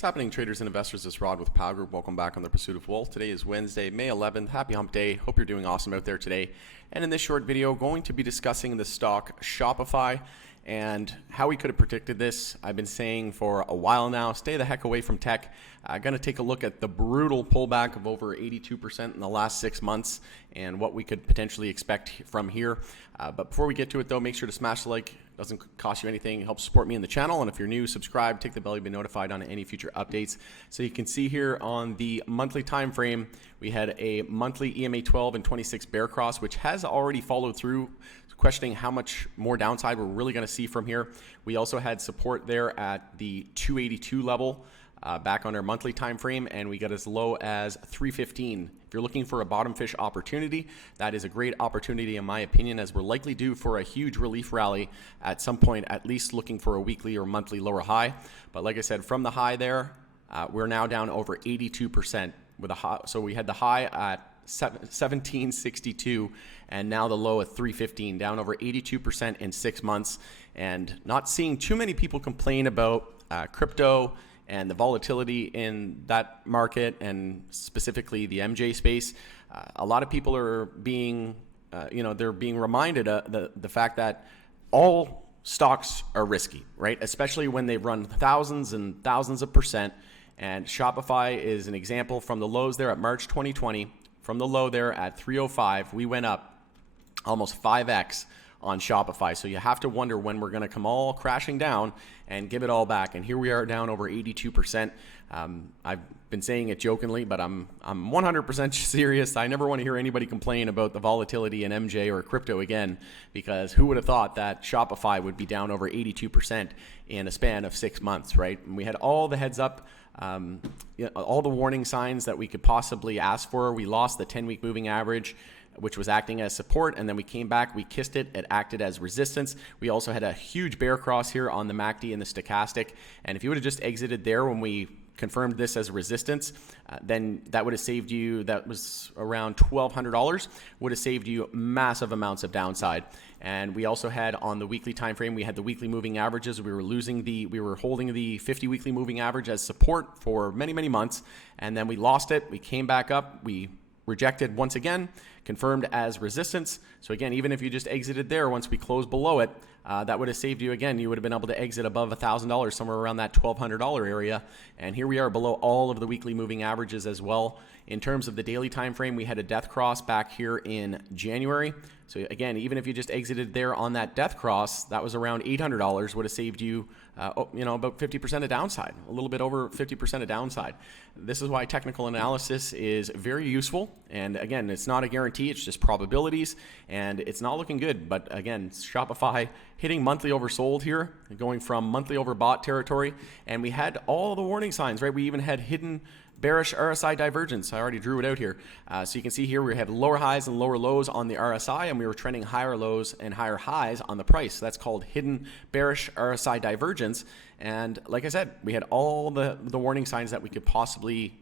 What's happening, traders and investors? It's Rod with Power Group. Welcome back on the Pursuit of Wealth. Today is Wednesday, May 11th. Happy Hump Day. Hope you're doing awesome out there today. And in this short video, going to be discussing the stock Shopify and how we could have predicted this. I've been saying for a while now, stay the heck away from tech. Going to take a look at the brutal pullback of over 82% in the last 6 months and what we could potentially expect from here. But before we get to it though, make sure to smash the like. Doesn't cost you anything. It helps support me in the channel. And if you're new, subscribe, tick the bell to be notified on any future updates. So you can see here on the monthly time frame, we had a monthly EMA 12 and 26 bear cross, which has already followed through, questioning how much more downside we're really going to see from here. We also had support there at the 282 level back on our monthly time frame, and we got as low as 315. If you're looking for a bottom fish opportunity, that is a great opportunity in my opinion, as we're likely due for a huge relief rally at some point, at least looking for a weekly or monthly lower high. But like I said, from the high there, we're now down over 82% with a high. So we had the high at 1762 and now the low at 315, down over 82% in 6 months. And not seeing too many people complain about crypto and the volatility in that market, and specifically the MJ space. A lot of people are being, they're being reminded of the fact that all stocks are risky, right? Especially when they run thousands and thousands of percent. And Shopify is an example. From the lows there at March 2020, from the low there at 305, we went up almost 5x on Shopify. So you have to wonder when we're going to come all crashing down and give it all back. And here we are down over 82%. I've been saying it jokingly, but I'm 100% serious. I never want to hear anybody complain about the volatility in MJ or crypto again, because who would have thought that Shopify would be down over 82% in a span of 6 months, right? And we had all the heads up, all the warning signs that we could possibly ask for. We lost the 10-week moving average, which was acting as support, and then we came back, we kissed it, it acted as resistance. We also had a huge bear cross here on the MACD and the stochastic, and if you would have just exited there when we confirmed this as resistance, then that would have saved you, that was around $1,200, would have saved you massive amounts of downside. And we also had on the weekly time frame, we had the weekly moving averages. We were holding the 50 weekly moving average as support for many, many months, and then we lost it. We came back up, we rejected once again, confirmed as resistance. So again, even if you just exited there, once we closed below it, that would have saved you again. You would have been able to exit above $1,000, somewhere around that $1,200 area. And here we are below all of the weekly moving averages as well. In terms of the daily time frame, we had a death cross back here in January. So again, even if you just exited there on that death cross, that was around $800, would have saved you, about 50% of downside, a little bit over 50% of downside. This is why technical analysis is very useful. And again, it's not a guarantee, it's just probabilities, and it's not looking good. But again, Shopify hitting monthly oversold here, going from monthly overbought territory. And we had all the warning signs, right? We even had hidden bearish RSI divergence. I already drew it out here. So you can see here we had lower highs and lower lows on the RSI, and we were trending higher lows and higher highs on the price. That's called hidden bearish RSI divergence. And like I said, we had all the warning signs that we could possibly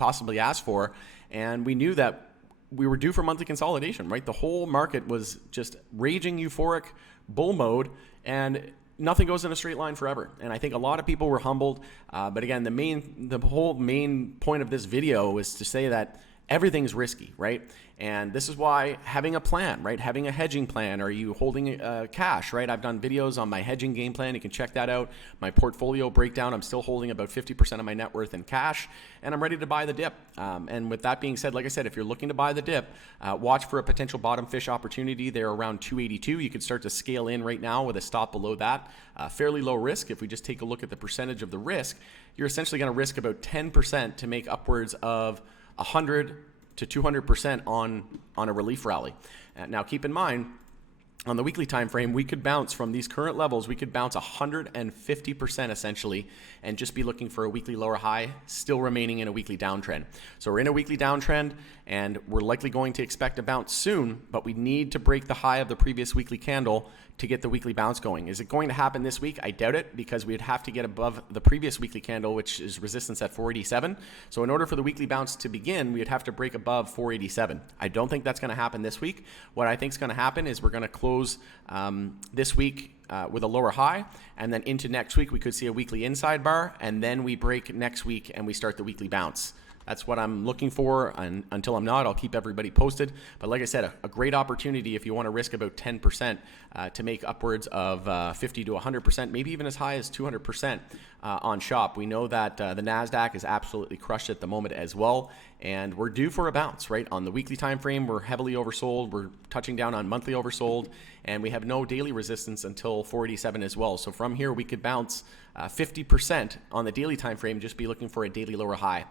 ask for. And we knew that we were due for monthly consolidation, right? The whole market was just raging euphoric bull mode, and nothing goes in a straight line forever. And I think a lot of people were humbled. But again, the whole main point of this video is to say that everything's risky, right? And this is why having a plan, right? Having a hedging plan. Are you holding cash, right? I've done videos on my hedging game plan. You can check that out. My portfolio breakdown, I'm still holding about 50% of my net worth in cash, and I'm ready to buy the dip. And with that being said, like I said, if you're looking to buy the dip, watch for a potential bottom fish opportunity there around 282. You could start to scale in right now with a stop below that. Fairly low risk. If we just take a look at the percentage of the risk, you're essentially going to risk about 10% to make upwards of 100 to 200% on a relief rally. Now keep in mind, on the weekly time frame, we could bounce from these current levels, we could bounce 150% essentially, and just be looking for a weekly lower high, still remaining in a weekly downtrend. So we're in a weekly downtrend, and we're likely going to expect a bounce soon, but we need to break the high of the previous weekly candle to get the weekly bounce going. Is it going to happen this week? I doubt it, because we'd have to get above the previous weekly candle, which is resistance at 487. So in order for the weekly bounce to begin, we'd have to break above 487. I don't think that's going to happen this week. What I think is going to happen is we're going to close this week with a lower high, and then into next week we could see a weekly inside bar, and then we break next week and we start the weekly bounce. That's what I'm looking for, and until I'm not, I'll keep everybody posted. But like I said, a great opportunity if you want to risk about 10% to make upwards of 50 to 100%, maybe even as high as 200% on Shop. We know that the NASDAQ is absolutely crushed at the moment as well, and we're due for a bounce, right? On the weekly time frame, we're heavily oversold. We're touching down on monthly oversold, and we have no daily resistance until 487 as well. So from here, we could bounce 50% on the daily time frame, just be looking for a daily lower high.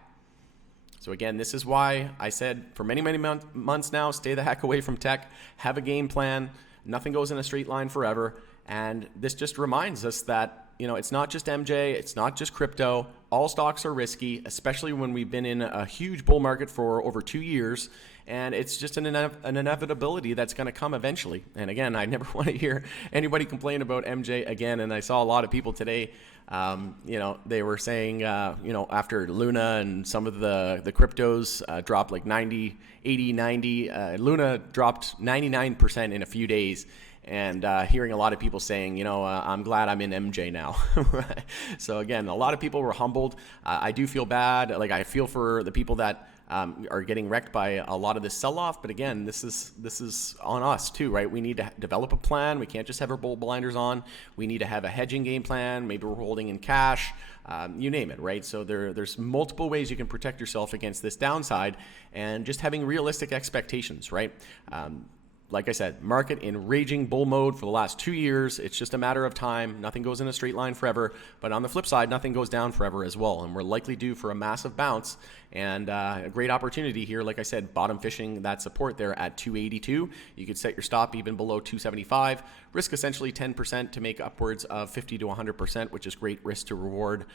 So again, this is why I said for many, many months now, stay the heck away from tech, have a game plan. Nothing goes in a straight line forever. And this just reminds us that, it's not just MJ, it's not just crypto. All stocks are risky, especially when we've been in a huge bull market for over 2 years. And it's just an inevitability that's going to come eventually. And again, I never want to hear anybody complain about MJ again. And I saw a lot of people today, they were saying, after Luna and some of the cryptos dropped like 90, 80, 90, Luna dropped 99% in a few days. And hearing a lot of people saying, I'm glad I'm in MJ now. So again, a lot of people were humbled. I do feel bad. Like, I feel for the people that are getting wrecked by a lot of this sell-off. But again, this is on us too, right? We need to develop a plan. We can't just have our bull blinders on. We need to have a hedging game plan. Maybe we're holding in cash, you name it, right? So there's multiple ways you can protect yourself against this downside, and just having realistic expectations, right? Like I said, market in raging bull mode for the last 2 years. It's just a matter of time. Nothing goes in a straight line forever. But on the flip side, nothing goes down forever as well. And we're likely due for a massive bounce, and a great opportunity here. Like I said, bottom fishing that support there at 282. You could set your stop even below 275. Risk essentially 10% to make upwards of 50 to 100%, which is great risk to reward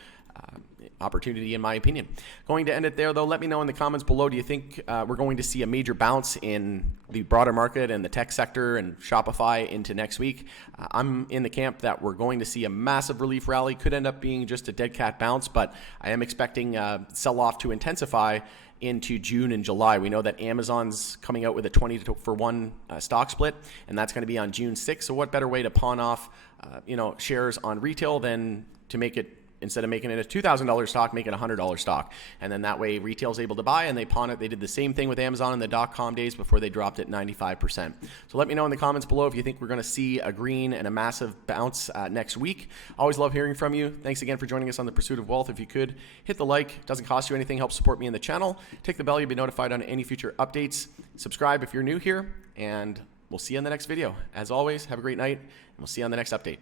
opportunity in my opinion. Going to end it there though. Let me know in the comments below, do you think we're going to see a major bounce in the broader market and the tech sector and Shopify into next week? I'm in the camp that we're going to see a massive relief rally. Could end up being just a dead cat bounce, but I am expecting sell-off to intensify into June and July. We know that Amazon's coming out with a 20-for-1 stock split, and that's going to be on June 6th. So what better way to pawn off shares on retail than to make it, instead of making it a $2,000 stock, make it a $100 stock. And then that way retail's able to buy and they pawn it. They did the same thing with Amazon in the .com days before they dropped it 95%. So let me know in the comments below if you think we're going to see a green and a massive bounce next week. Always love hearing from you. Thanks again for joining us on The Pursuit of Wealth. If you could, hit the like. It doesn't cost you anything. Help support me in the channel. Tick the bell. You'll be notified on any future updates. Subscribe if you're new here, and we'll see you in the next video. As always, have a great night, and we'll see you on the next update.